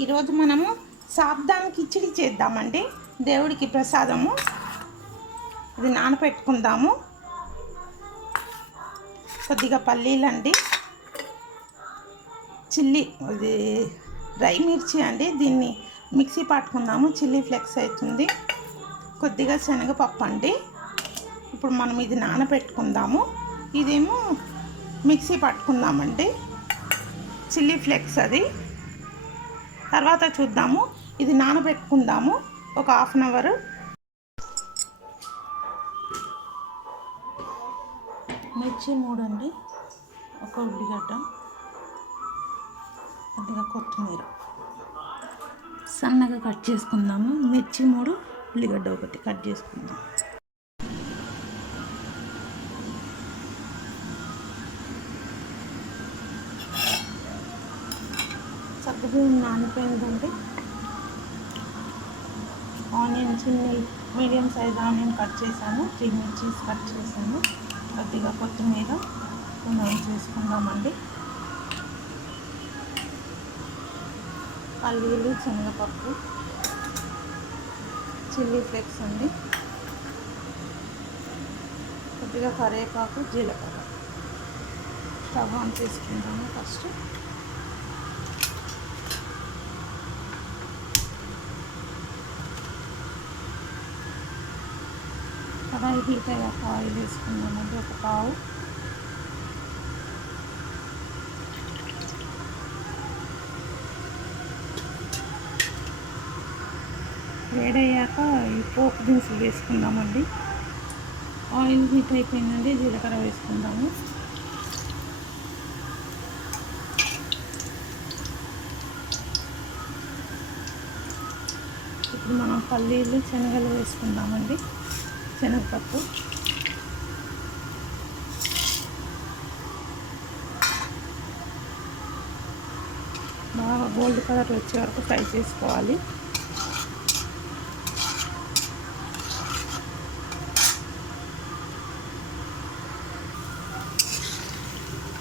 ఈరోజు మనము సాబ్దాన్ కిచిడి చేద్దామండి. దేవుడికి ప్రసాదము. ఇది నానబెట్టుకుందాము. కొద్దిగా పల్లీలండి, చిల్లీ ఇది డ్రై మిర్చి అండి, దీన్ని మిక్సీ పట్టుకుందాము. చిల్లీ ఫ్లేక్స్ అవుతుంది. కొద్దిగా శనగపప్పు అండి. ఇప్పుడు మనం ఇది నానబెట్టుకుందాము. ఇదేమో మిక్సీ పట్టుకుందామండి. చిల్లీ ఫ్లేక్స్ అది తర్వాత చూద్దాము. ఇది నానబెట్టుకుందాము ఒక హాఫ్ అన్ అవర్. మిర్చి 3 అండి, ఒక ఉల్లిగడ్డ, కొద్దిగా కొత్తిమీర సన్నగా కట్ చేసుకుందాము. మిర్చి 3, ఉల్లిగడ్డ 1 కట్ చేసుకుందాం. సగ్గుబియ్యం నానిపోయిందండి. ఆనియన్ చిన్ని మీడియం సైజ్ ఆనియన్ కట్ చేశాను. 3 మిర్చీస్ కట్ చేశాను. కొద్దిగా కొత్తిమీర చేసుకుందామండి. పల్లీలు, శనగపప్పు, చిల్లీ ఫ్లేక్స్ అండి, కొద్దిగా కరివేపాకు, జీలకర్ర. స్టవ్ ఆన్ చేసుకుందాము. ఫస్ట్ కడాయి హీట్ అయ్యాక ఆయిల్ వేసుకుందామండి. ఒక పావు. వేడయ్యాక ఈ పోపు దినుసులు వేసుకుందామండి. ఆయిల్ హీట్ అయిపోయిందండి. జీలకర్ర వేసుకుందాము. ఇప్పుడు మనం పల్లీలు, శనగలు వేసుకుందామండి. శనగపప్పు, బాగా గోల్డ్ కలర్ వచ్చే వరకు ఫ్రై చేసుకోవాలి.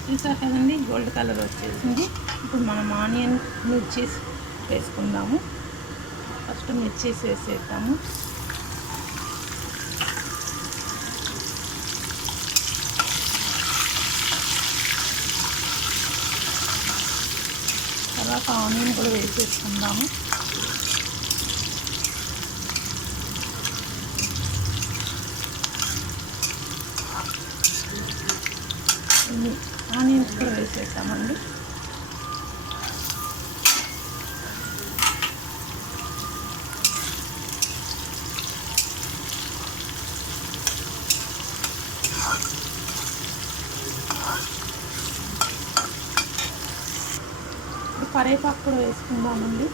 చూసారు కదండి, గోల్డ్ కలర్ వచ్చేసింది. ఇప్పుడు మనం ఆనియన్, మిర్చీస్ వేసుకుందాము. ఫస్ట్ మిర్చీస్ వేసేద్దాము. తర్వాత ఆనియన్ కూడా వేసేసుకుందాము. ఆనియన్స్ కూడా వేసేసామండి. కరివేపాకు కూడా వేసుకుందామండి.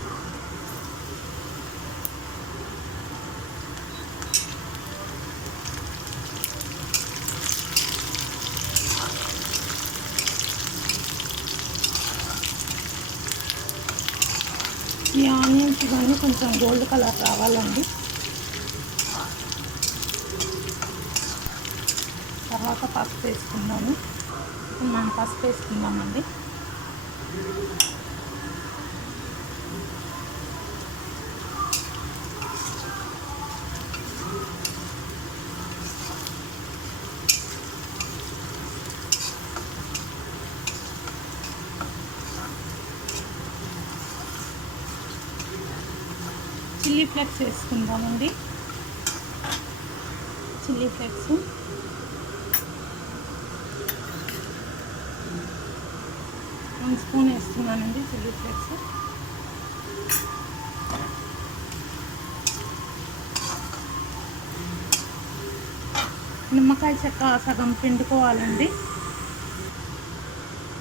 ఈ ఆనియన్స్ ఇవన్నీ కొంచెం గోల్డ్ కలర్ రావాలండి. తర్వాత పసుపు వేసుకుందాము. మనం పసుపు వేసుకుందామండి. చిల్లీ ఫ్లేక్స్ వేసుకుందామండి. చిల్లీ ఫ్లేక్స్ 1 స్పూన్ వేస్తున్నానండి. చిల్లీ ఫ్లేక్స్ నిమ్మకాయ చెక్క సగం పిండుకోవాలండి.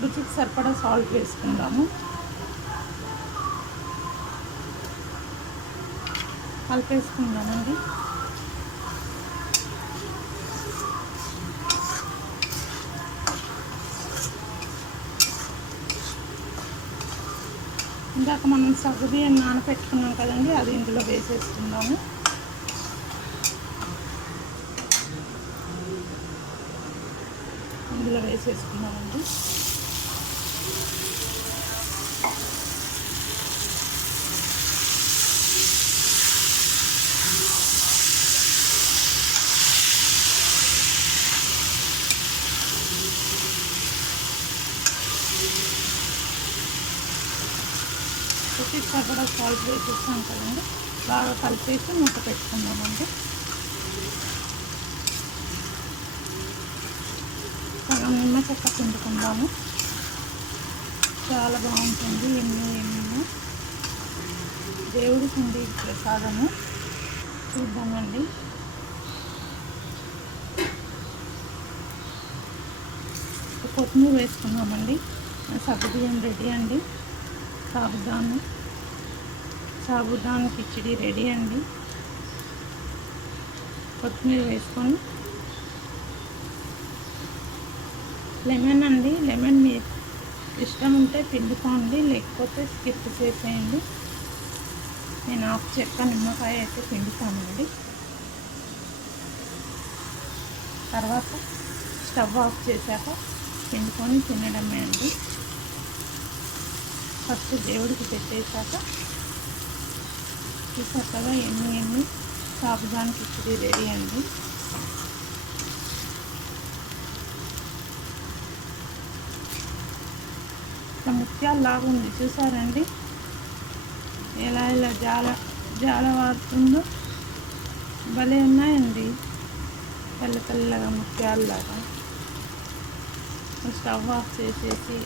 రుచికి సరిపడా సాల్ట్ వేసుకుందాము. కలిపేసుకుందామండి. ఇందాక మనం సగ్గుబియ్యం నానబెట్టుకున్నాం కదండి, అది ఇందులో వేసేసుకుందాము. ఇందులో వేసేసుకున్నామండి. రుచికి సరిపడా సాల్ట్ వేసేస్తాం కదండి, బాగా కలిపేసి మూత పెట్టుకుందామండి. సగం నిమ్మ చెక్క పిండుకుందాము. చాలా బాగుంటుంది. ఎన్నో దేవుడికి ఉంది ప్రసాదము. చూద్దామండి. కొత్తిమీర వేసుకున్నామండి. సగ్గుబియ్యం రెడీ అండి. సాబుదానా కిచిడి రెడీ అండి. కొత్తిమీర వేసుకొని లెమన్ అండి, లెమన్ మీరు ఇష్టం ఉంటే పిండుకోండి, లేకపోతే స్కిప్ చేసేయండి. నేను హాఫ్ చెక్క నిమ్మకాయ అయితే పిండుతానండి. తర్వాత స్టవ్ ఆఫ్ చేశాక పిండుకొని తినడమే అండి. ఫస్ట్ దేవుడికి పెట్టేశాక ఈ చక్కగా ఎన్ని సాబుదానా కిచిడి రెడీ అండి. ఇట్లా ముత్యాలలాగా ఉంది చూసారండి, ఎలా జాల వారుతుందో. భలే ఉన్నాయండి, తెల్లగా ముత్యాలలాగా. స్టవ్ ఆఫ్ చేసేసి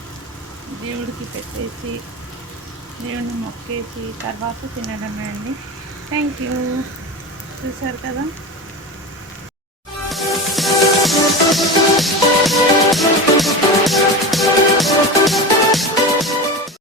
దేవుడికి పెట్టేసి దేవుడిని మొక్కేసి తర్వాత తినడమే అండి. Thank you. చూసారు కదా.